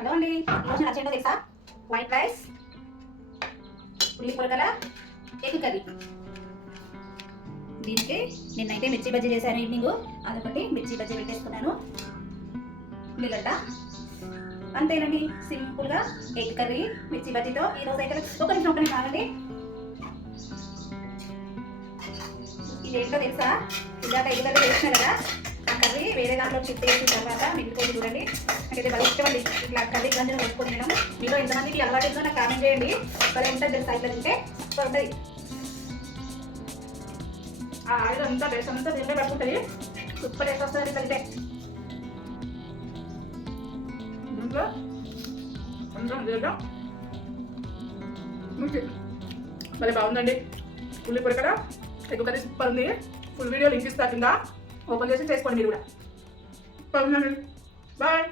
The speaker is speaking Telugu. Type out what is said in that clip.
హలో అండి, ఈరోజు నా అజెండా తెలుసా? వైట్ రైస్, ఉల్లి పొరగల, ఎగ్ కర్రీ. దీనికి నిన్నైతే మిర్చి బజ్జీ చేశాను ఈవినింగ్. అదొకటి మిర్చి బజ్జీ పెట్టేసుకున్నాను. ఉల్లిగడ్డ అంతేనండి, సింపుల్గా ఎగ్ కర్రీ మిర్చి బజ్జీతో ఈరోజు అయితే ఒక నిమిషం ఆగండి. ఇదేంటో తెలుసా? ఇలాగ ఎగ్ కర్రీ చేసిన కదా, ఆ కర్రీ వేరే దాంట్లో షిఫ్ట్ చేసిన తర్వాత మిగిలిపోయి చూడండి. నాకైతే బాగా ఇష్టం అండి ఇట్లా కర్రీ గంజలు వేసుకొని తినడం. మీలో ఎంతమందికి అలవాటు ఉందో నాకు కామెంట్ చేయండి. భలే ఉంటుంది తెలుసా ఇట్లా తింటే, సూపర్ ఉంటుంది. ఆ ఆయిల్ అంతా బేస్ అంతా దీంట్లో పట్టుకుంటుంది, సూపర్ టేస్ట్ వస్తుంది ఇట్లా తింటే. దీంట్లో కొంచెం దీంట్లో భలే బాగుందండి. ఉల్లి పొరకడ ఎగ్ కర్రీ సూపర్ ఉంది. ఫుల్ వీడియో లింక్ ఇస్తా కింద, ఓపెన్ చేసి చేసుకోండి మీరు కూడా. బాగుందండి. బాయ్.